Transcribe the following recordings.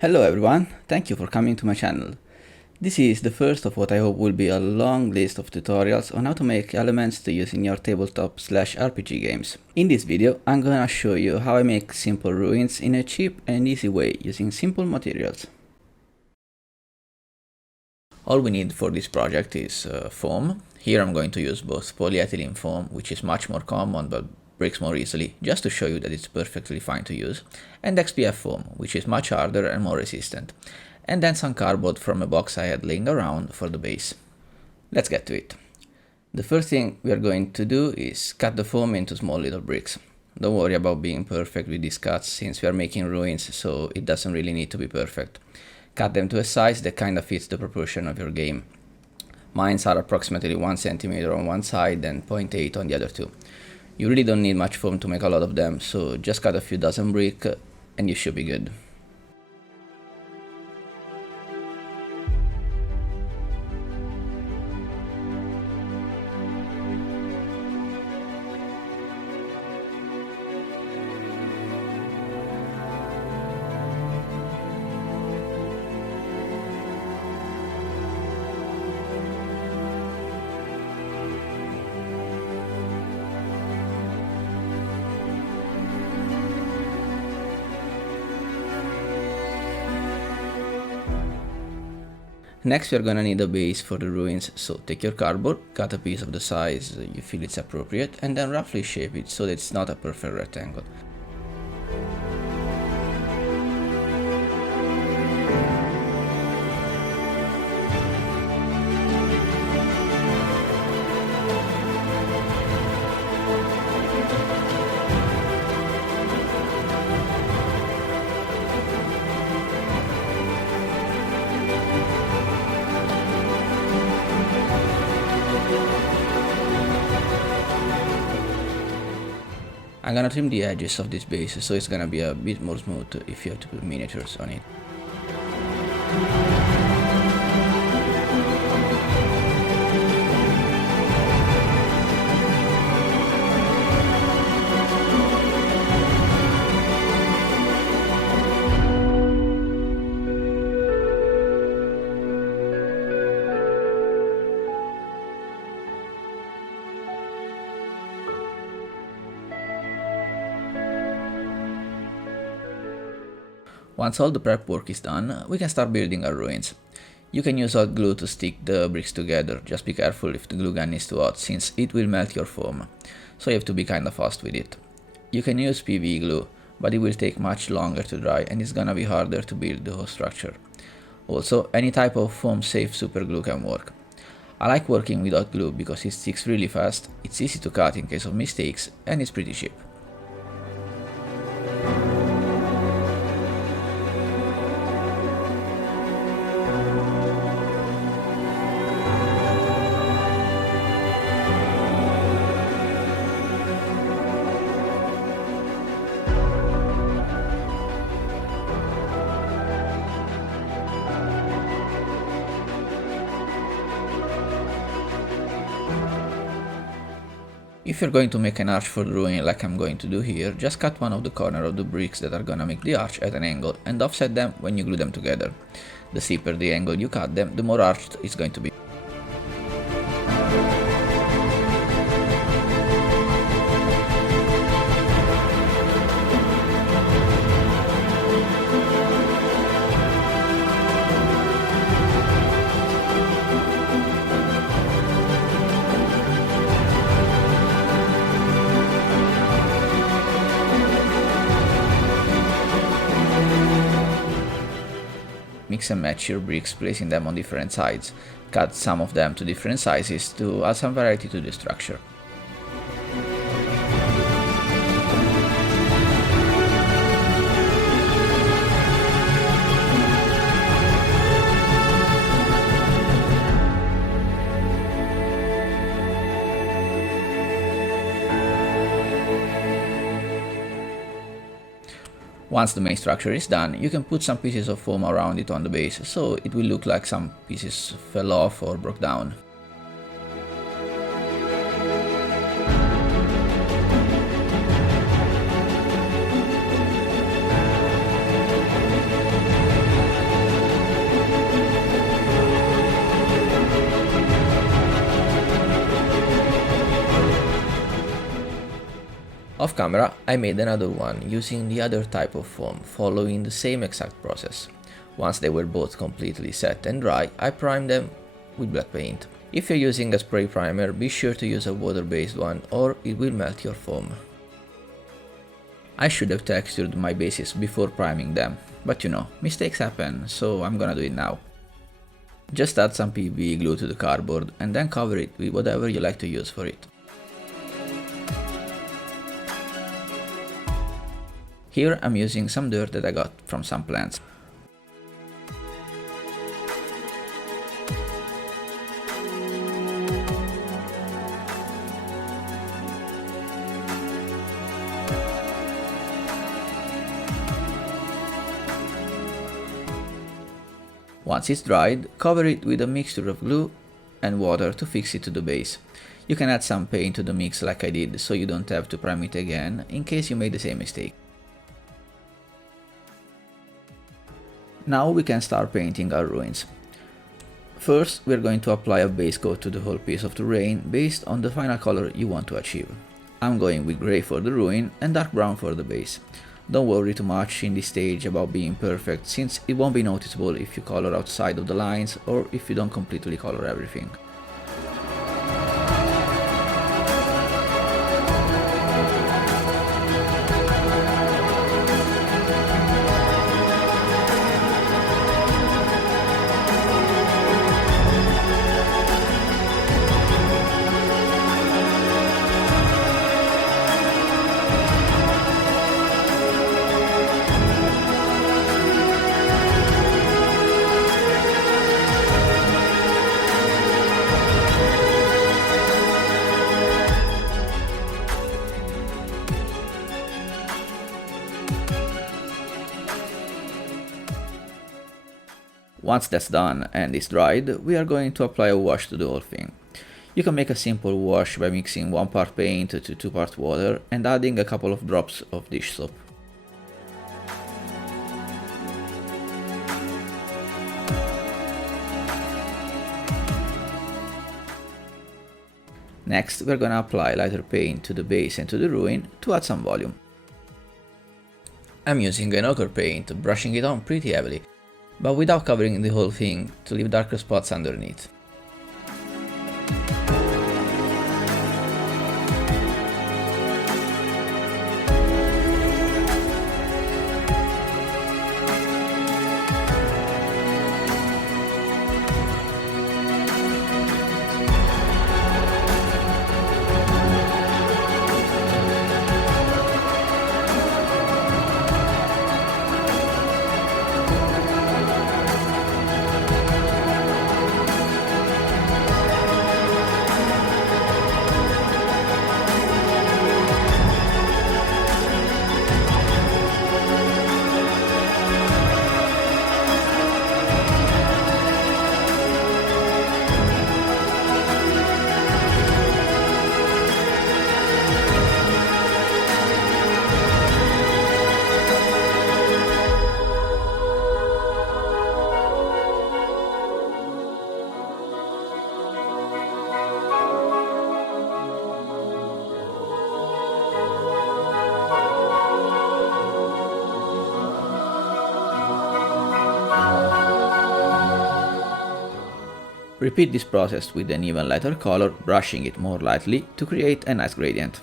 Hello everyone, thank you for coming to my channel. This is the first of what I hope will be a long list of tutorials on how to make elements to use in your tabletop/RPG games. In this video, I'm gonna show you how I make simple ruins in a cheap and easy way using simple materials. All we need for this project is foam. Here I'm going to use both polyethylene foam, which is much more common but breaks more easily, just to show you that it's perfectly fine to use, and XPF foam, which is much harder and more resistant, and then some cardboard from a box I had laying around for the base. Let's get to it. The first thing we are going to do is cut the foam into small little bricks. Don't worry about being perfect with these cuts, since we are making ruins, so it doesn't really need to be perfect. Cut them to a size that kinda fits the proportion of your game. Mines are approximately 1 cm on one side and 0.8 on the other two. You really don't need much foam to make a lot of them, so just cut a few dozen bricks and you should be good. Next we are gonna need a base for the ruins, so take your cardboard, cut a piece of the size you feel it's appropriate, and then roughly shape it so that it's not a perfect rectangle. I'm gonna trim the edges of this base so it's gonna be a bit more smooth if you have to put miniatures on it. Once all the prep work is done, we can start building our ruins. You can use hot glue to stick the bricks together, just be careful if the glue gun is too hot, since it will melt your foam, so you have to be kinda fast with it. You can use PVA glue, but it will take much longer to dry and it's gonna be harder to build the whole structure. Also, any type of foam safe super glue can work. I like working with hot glue because it sticks really fast, it's easy to cut in case of mistakes, and it's pretty cheap. If you're going to make an arch for the ruin like I'm going to do here, just cut one of the corners of the bricks that are gonna make the arch at an angle and offset them when you glue them together. The steeper the angle you cut them, the more arched it's going to be. Mix and match your bricks, placing them on different sides. Cut some of them to different sizes to add some variety to the structure. Once the main structure is done, you can put some pieces of foam around it on the base, so it will look like some pieces fell off or broke down. Off camera, I made another one using the other type of foam, following the same exact process. Once they were both completely set and dry, I primed them with black paint. If you're using a spray primer, be sure to use a water-based one or it will melt your foam. I should have textured my bases before priming them, but you know, mistakes happen, so I'm gonna do it now. Just add some PVA glue to the cardboard and then cover it with whatever you like to use for it. Here I'm using some dirt that I got from some plants. Once it's dried, cover it with a mixture of glue and water to fix it to the base. You can add some paint to the mix like I did, so you don't have to prime it again in case you made the same mistake. Now we can start painting our ruins. First, we're going to apply a base coat to the whole piece of terrain based on the final color you want to achieve. I'm going with grey for the ruin and dark brown for the base. Don't worry too much in this stage about being perfect, since it won't be noticeable if you color outside of the lines or if you don't completely color everything. Once that's done and is dried, we are going to apply a wash to the whole thing. You can make a simple wash by mixing 1 part paint to 2 part water and adding a couple of drops of dish soap. Next, we're gonna apply lighter paint to the base and to the ruin to add some volume. I'm using an ochre paint, brushing it on pretty heavily, but without covering the whole thing to leave darker spots underneath. Repeat this process with an even lighter color, brushing it more lightly to create a nice gradient.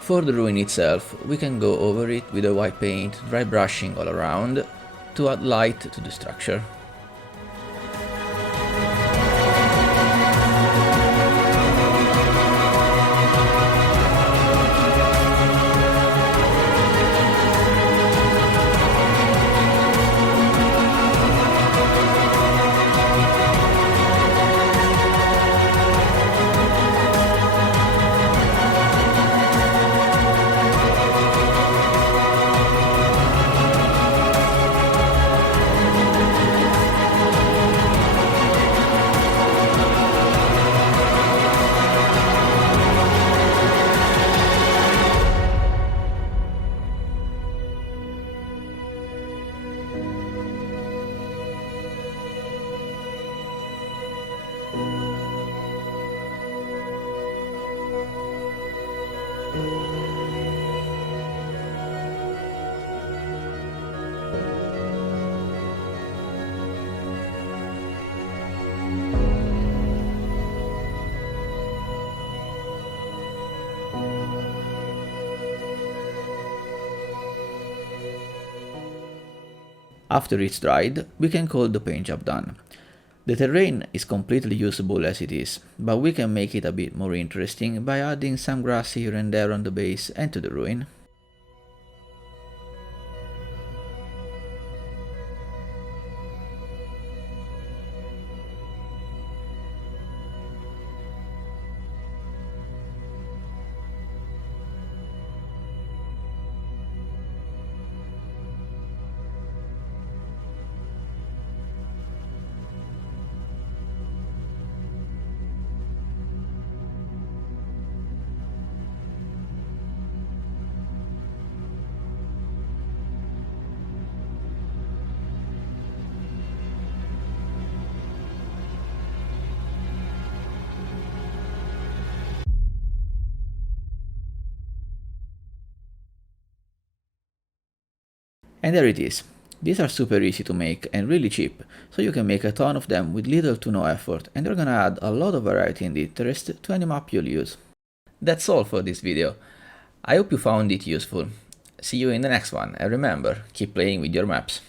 For the ruin itself, we can go over it with a white paint, dry brushing all around to add light to the structure. After it's dried, we can call the paint job done. The terrain is completely usable as it is, but we can make it a bit more interesting by adding some grass here and there on the base and to the ruin. And there it is. These are super easy to make and really cheap, so you can make a ton of them with little to no effort, and they're gonna add a lot of variety and interest to any map you'll use. That's all for this video. I hope you found it useful. See you in the next one, and remember, keep playing with your maps.